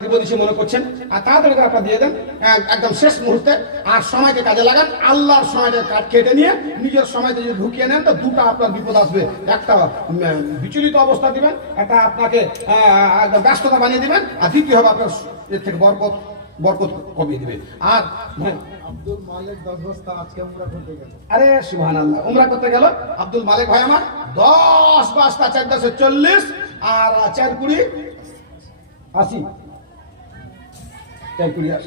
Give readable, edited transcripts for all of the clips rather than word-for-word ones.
বিপদে মনে করছেন আর তাড়াতাড়ি করে আপনারা দিয়ে দেন একদম শেষ মুহূর্তে। আর সময়কে কাজে লাগান, আল্লাহর সময়টা কেটে নিয়ে নিজের সময়তে যদি ঢুকিয়ে নেন তো দুটো আপনার বিপদ আসবে। একটা বিচলিত অবস্থা দিবেন, একটা আপনাকে ব্যস্ততা বানিয়ে দিবেন, আর দ্বিতীয় হবে আপনার এর থেকে বরকত কমিয়ে দিবে। আর আব্দুল মালিক 10 বস্তা আজকে উমরা করতে গেল। আরে সুবহানাল্লাহ, উমরা করতে গেল আব্দুল মালিক ভাই আমার 10 বস্তা 4 10 40 আর 4 20 80 10 20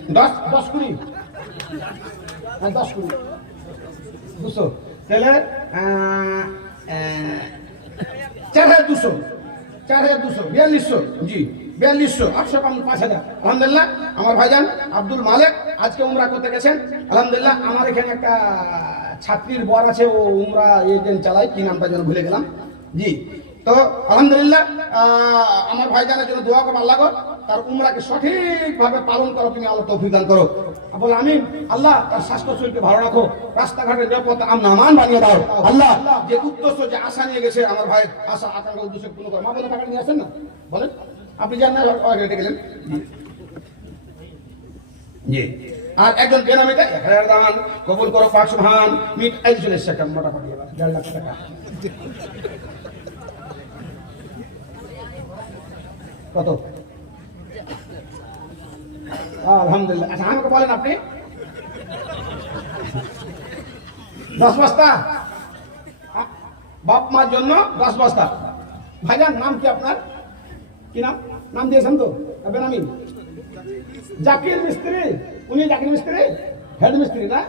200 তাহলে 4200 4200 জি 4200 800 কম 5000। আলহামদুলিল্লাহ আমার ভাইজান আব্দুল মালিক আজকে উমরা করতে গেছেন। আলহামদুলিল্লাহ আমার এখানে একটা ছাত্রীর বর আছে, ও উমরা এজেন্ট চালায়, কি নামটা যেন ভুলে গেলাম। জি তো আলহামদুলিল্লাহ আমার ভাইজানের জন্য দোয়া করো, আল্লাহ তার উমরাকে সঠিকভাবে পালন করো, তুমি আল্লাহ তৌফিক দান করো। বলে আমিন। আল্লাহ তার স্বাস্থ্য শরীরকে ভালো রাখো, রাস্তাঘাটে নিরাপত্তা আমান বানিয়ে দাও। আল্লাহ যে উদ্দেশ্য যে আশা নিয়ে গেছে আমার ভাই, আশা আকাঙ্ক্ষা উদ্দেশ্য পূর্ণ করো। মা বলে টাকা নিয়ে আসেন না, বলেন আপনি জান না রেটে গেলেন। জি আর একজন বেনামিতে 1000 দান কবুল করো, পাক সুবহান মিট আই চলে এসে একটা মোটা পাঠিয়ে 1.5 লাখ টাকা। কত? আলহামদুলিল্লাহ। আচ্ছা আমাকে বলেন আপনি 10 বস্তা বাপ মার জন্য 10 বস্তা। ভাইজান নাম কি আপনার? কি নাম দিয়েছেন তো বেনামি? জাকির মিস্ত্রি। উনি জাকির মিস্ত্রি, হেড মিস্ত্রি না?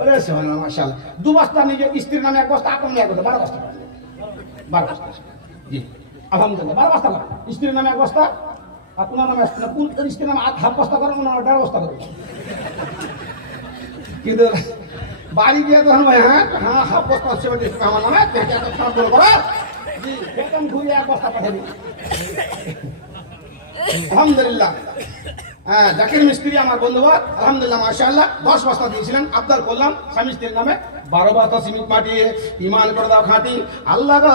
ওরে সুবহানাল্লাহ মাশাআল্লাহ। 2 বস্তা নিজে স্ত্রীর নামে 1 বস্তা, আপনার নামে 1 বস্তা, 12 বস্তা। 12 বস্তা জি আলহামদুলিল্লাহ। 12 বস্তা স্ত্রীর নামে 1 বস্তা, আপনার নামে স্ত্রীর নামে 1/2 বস্তা করেন, ওনার 1.5 বস্তা করেন। কিন্তু বাড়ি গিয়ে তখন ভাই হ্যাঁ 1/2 বস্তা হচ্ছে আমার নামে এত খারাপ করে করা জি বেতন ঘুরিয়ে 1 বস্তা পাঠিয়ে দিন। আলহামদুলিল্লাহ হ্যাঁ জাকির মিস্ত্রি আমার বন্ধুবাদ আলহামদুলিল্লাহ মাশাআল্লাহ 10 বস্তা দিয়েছিলেন। আবদার করলাম স্বামী স্ত্রীর নামে 12 বস্তা সিমেন্ট মাটি ইমান করে দাও খাঁটি। আল্লাহ গো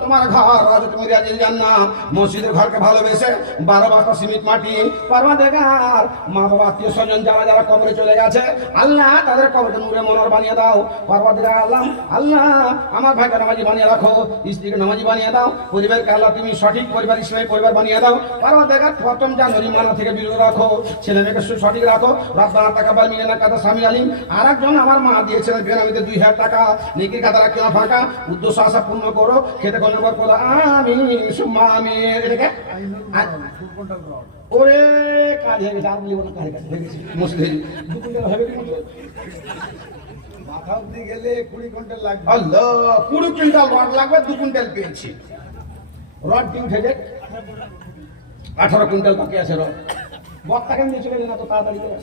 তোমার ঘর রাজত মুরিয়াজিল জান্নাত মসজিদের ঘরকে ভালোবেসে 12 বস্তা সিমেন্ট মাটি পরওয়ারদিগার মা বাবা আত্মীয় স্বজন যারা যারা কবরে চলে গেছে আল্লাহ তাদের কবরকে নূরে মনোর বানিয়ে দাও। পরওয়ারদিগার আল্লাহ আমার ভাইকে নামাজি বানিয়ে রাখো, স্ত্রীকে নামাজি বানিয়ে দাও, পরিবারকে আল্লাহ তুমি সঠিক পরিবার ইসলামী পরিবার বানিয়ে দাও। পরওয়ারদিগার প্রথম জানুয়ারি মানা থেকে বিরত রাখো, ছেলে মেয়েকে সঠিক রাখো। রব্বানা তাকাব্বাল মিন্না কাতা সামিউল আলিম। আরেকজন আমার মা দিয়েছিলেন বেনামিতে 2000 টাকা, নেকির খাতা রাখো না ফাঁকা, উদ্দেশ্য আশা পূর্ণ করো, খেতে কোনো বর করো আমিন সুম্মা আমিন। এটাকে ওরে কাজ হয়ে গেছে, আর বলিব না কাজ হয়ে গেছে মসজিদে 2 কুইন্টাল হবে কি মতো মাথা অবধি গেলে 20 কুইন্টাল লাগবে। আল্লাহ 20 কুইন্টাল রড লাগবে, 2 কুইন্টাল পেয়েছি। রড দিন থেকে 18 কুইন্টাল বাকি আছে রড। বক্তাকে নিয়ে চলে গেলে না তো তাড়াতাড়ি করে।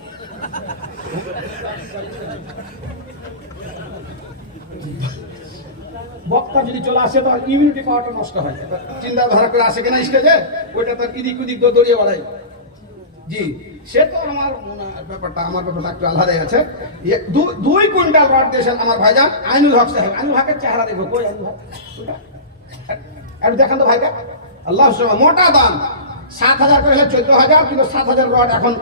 বক্তা যদি চলে আসে তো ইমিউনিটি পাওয়ারটা নষ্ট হয়, চিন্তাধারা করে আসে কিনা স্টেজে ওইটা তো ইদিক উদিক দৌড়িয়ে বেড়ায়। জি সে তো আমার ব্যাপারটা একটু আলাদাই আছে। 2 কুইন্টাল রড দিয়েছেন আমার ভাইজান আইনুল হক সাহেব। আইনুল হকের চেহারা দেখো, কই আইনুল হক একটু দেখান তো ভাইকে। আল্লাহ মোটা দাম 7,000 করে হলে 14,000, কিন্তু 7,000 রড এখন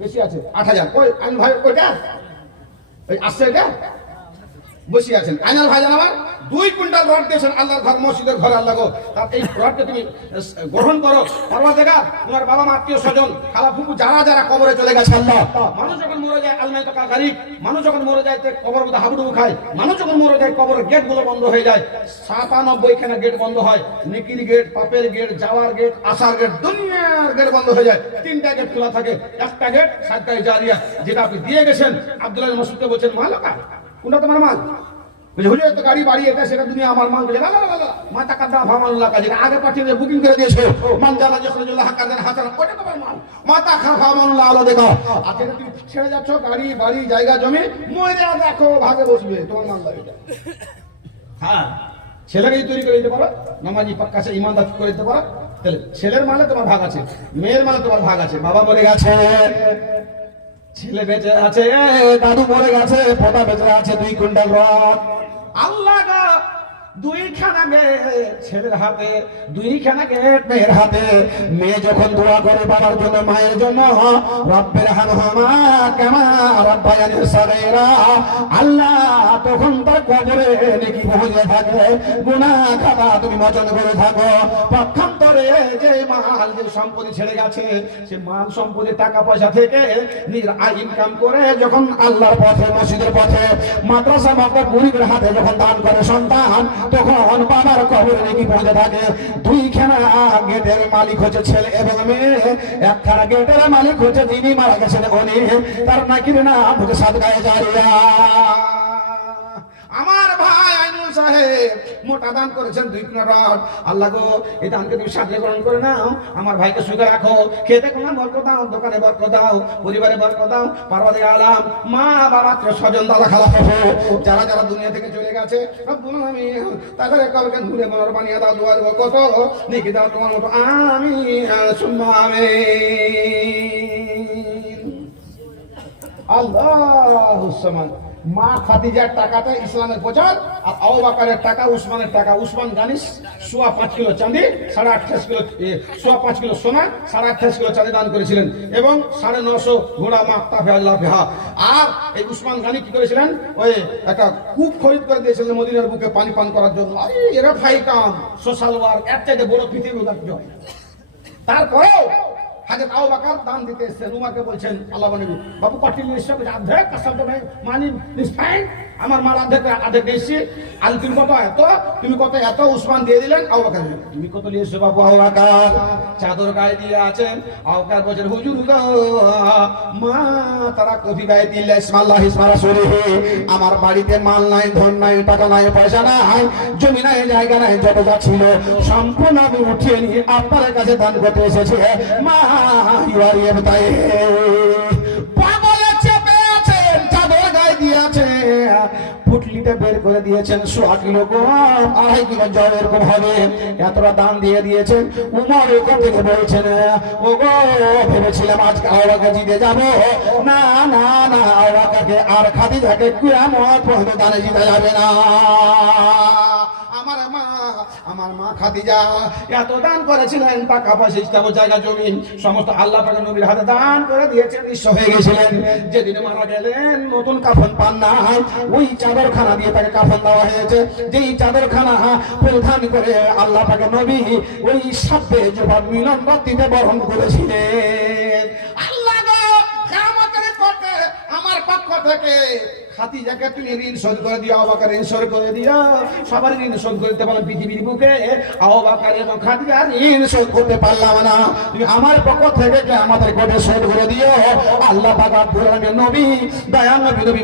বেশি আছে 8,000। কই আইনুল ভাই ওইটা ওই আসছে, এটা বসে আছেন আইনাল ভাইজান আমার 2 কুইন্টাল রড দিয়েছেন আল্লাহর ঘর মসজিদের ঘরে। আল্লাহ গো তার এই রডকে তুমি গ্রহণ করো। পরওয়ারদিগার ওনার বাবা মা আত্মীয় স্বজন খালা ফুপু যারা যারা কবরে চলে গেছে আল্লাহ, মানুষ যখন মরে যায় আলমাই তো গারিব, মানুষ যখন মরে যায় কবর মধ্যে হাবুডুবু খায়, মানুষ যখন মরে যায় কবরের গেট গুলো বন্ধ হয়ে যায়। 97 খানা গেট বন্ধ হয়, নেকির গেট, পাপের গেট, যাওয়ার গেট, আসার গেট, দুনিয়ার গেট বন্ধ হয়ে যায়। 3টা গেট খোলা থাকে, একটা গেট সাদকায়ে জারিয়া যেটা আপনি দিয়ে গেছেন। আব্দুল্লাহ মাসউদকে বলছেন মালাকা কোনটা তোমার মাল? হুজুর তো গাড়ি বাড়ি এটা সেটা তুমি আমার মাল বলে না মাতা কাদা ফামানুল্লাহ কাজে আগে পাঠিয়ে বুকিং করে দিয়েছো মান জানা যখরুল্লাহ কাদের হাসান ওটা তোমার মাল মাতা খা ফামানুল্লাহ আলো দেখো। আজকে তুমি ছেড়ে যাচ্ছ গাড়ি বাড়ি জায়গা জমি মরে দেখো ভাগে বসবে তোমার মাল লাগে। হ্যাঁ ছেলেকেই তৈরি করে দিতে পারো, নামাজি পাক্কা আছে ইমানদার করে দিতে পারো, তাহলে ছেলের মালে তোমার ভাগ আছে, মেয়ের মালে তোমার ভাগ আছে। বাবা মরে গেছে, ছেলে বেঁচে আছে, দাদু মরে গেছে, পোতা বেঁচে আছে, 2 কুইন্টাল রড। আল্লাহ দুইখানা গেট ছেলের হাতে, দুইখানা গেট মেয়ের হাতে। মেয়ে যখন দোয়া করে বাবার জন্য, মায়ের জন্য, রব্বের হামহুমা কামা রাব্বায়ানি সগীরা, আল্লাহ তখন তার কবরে নেকি পৌঁছে থাকে, গুনাহ খাতা তুমি মোচন করে থাকো। পক্ষান্তরে যে মাল, যে সম্পত্তি ছেড়ে গেছে, সে মাল সম্পত্তি টাকা পয়সা থেকে নিজের আয় ইনকাম করে যখন আল্লাহর পথে, মসজিদের পথে, মাদ্রাসা মক্তব গরিবের হাতে যখন দান করে সন্তান, তখন বাবার কবরে নাকি পৌঁছে থাকে। দুইখানা গেটের মালিক হচ্ছে ছেলে এবং মেয়ে, একখানা গেটের মালিক হচ্ছে যিনি মারা গেছেন উনি, তার নাকি নাম হচ্ছে সাদকায়ে জারিয়া। আমার ভাই আইনুল সাহেব মোটা দান করেছেন 2 কিলো রড। আল্লাহ গো, এই দানকে তুমি সাথে গ্রহণ করে নাও, আমার ভাইকে সুখে রাখো, খেতে কোনো বরকত দাও, দোকানে বরকত দাও, পরিবারে বরকত দাও, পারওয়ারদিগার আলাম, মা বাবা স্বজন দাদা খালা যারা যারা দুনিয়া থেকে চলে গেছে, রব্বুল আলামিন তাদের কবরকে নূরে মনোর বানিয়ে দাও, দোয়া দেবো কত নেকি দাও তোমার মতো, আমিন সুম্মা আমিন। আল্লাহুস সামাদ। মা খাদিজার টাকাতে ইসলামের প্রচার, আর আবু বকরের টাকা, উসমানের টাকা। উসমান গানি 5.25 কিলো চাঁদি, 28.5 কিলো 5.25 কিলো সোনা, 28.5 কিলো চাঁদি দান করেছিলেন, এবং 950 ঘোড়া মাক্তা ফেয়াল্লাহ ফিহা। আর এই উসমান গানি কি করেছিলেন, ওই একটা কূপ খরিদ করে দিয়েছিলেন মদিনার বুকে পানি পান করার জন্য। আরে এরা ভাই কাম, সোশ্যাল ওয়ার্ক, এর চাইতে বড় পৃথিবী উদাহরণ। তারপরেও হাজরত আবু বকর দান দিতে এসেছেন, উমারকে বলছেন, আল্লাহ নবী বাবু পাঠিয়ে নিয়ে এসে অর্ধেক কাসাম তো মানি ফাইন, আমার মাল অর্ধেক দিয়েছি, আল তুমি কত এত, তুমি কত এত, উসমান দিয়ে দিলেন। আবু বকর তুমি কত নিয়ে এসছো বাবু? আবু বকর চাদর গায়ে দিয়ে আছেন। আবু বকর বলছেন, হুজুর গো, মা তারা কফি গায়ে দিলে ইসমাল্লাহ ইসমা রাসূলিহি, আমার বাড়িতে মাল নাই, ধন নাই, টাকা নাই, পয়সা নাই, জমি নাই, জায়গা নাই, যত যা ছিল সম্পূর্ণ আমি উঠিয়ে নিয়ে আপনার কাছে দান করতে এসেছি। মা চাদর গায়ে দিয়েছে, পুটলিটা বের করে দিয়েছেন, 100 কিলো গম, 2.5 কিলো জল এরকম হবে, এতটা দান দিয়ে দিয়েছেন। উমর ওখান থেকে বলছেন, ও গো, ভেবেছিলাম আজকে আবু বকর জিতে যাবো, না না না, আবু বকরকে আর খাদিজাকে কিয়ামত পর্যন্ত দানে জিতে যাবে না। আমার মা খাদিজা এত দান করেছিলেন, টাকা পয়সা, স্থাবর জায়গা জমি সমস্ত আল্লাহ পাকের নবীর হাতে দান করে দিয়েছেন, নিঃস্ব হয়ে গেছিলেন। যেদিন মারা গেলেন নতুন কাফন পান না, ওই চাদরখানা দিয়ে তাকে কাফন দেওয়া হয়েছে, যেই চাদরখানা পরিধান করে আল্লাহ পাকের নবী ওই সাব্বে জবাব মিলন রাত্রিতে বরণ করেছিলেন। আল্লাহ গো, কিয়ামতের পথে আমার পক্ষ থেকে খাদিজাকে তুমি ঋণ শোধ করে দিও, আবু বকর ঋণ শোধ করে দিও, সবার ঋণ শোধ করতে পারলাম পৃথিবীর বুকে, আবু বকর এবং খাদিজা ঋণ শোধ করতে পারলাম না, তুমি আমার পক্ষ থেকে আমাদের কোটে শোধ করে দিও। আল্লাহ পাক রব্বুল আলামিন নবী, দয়াময় নবী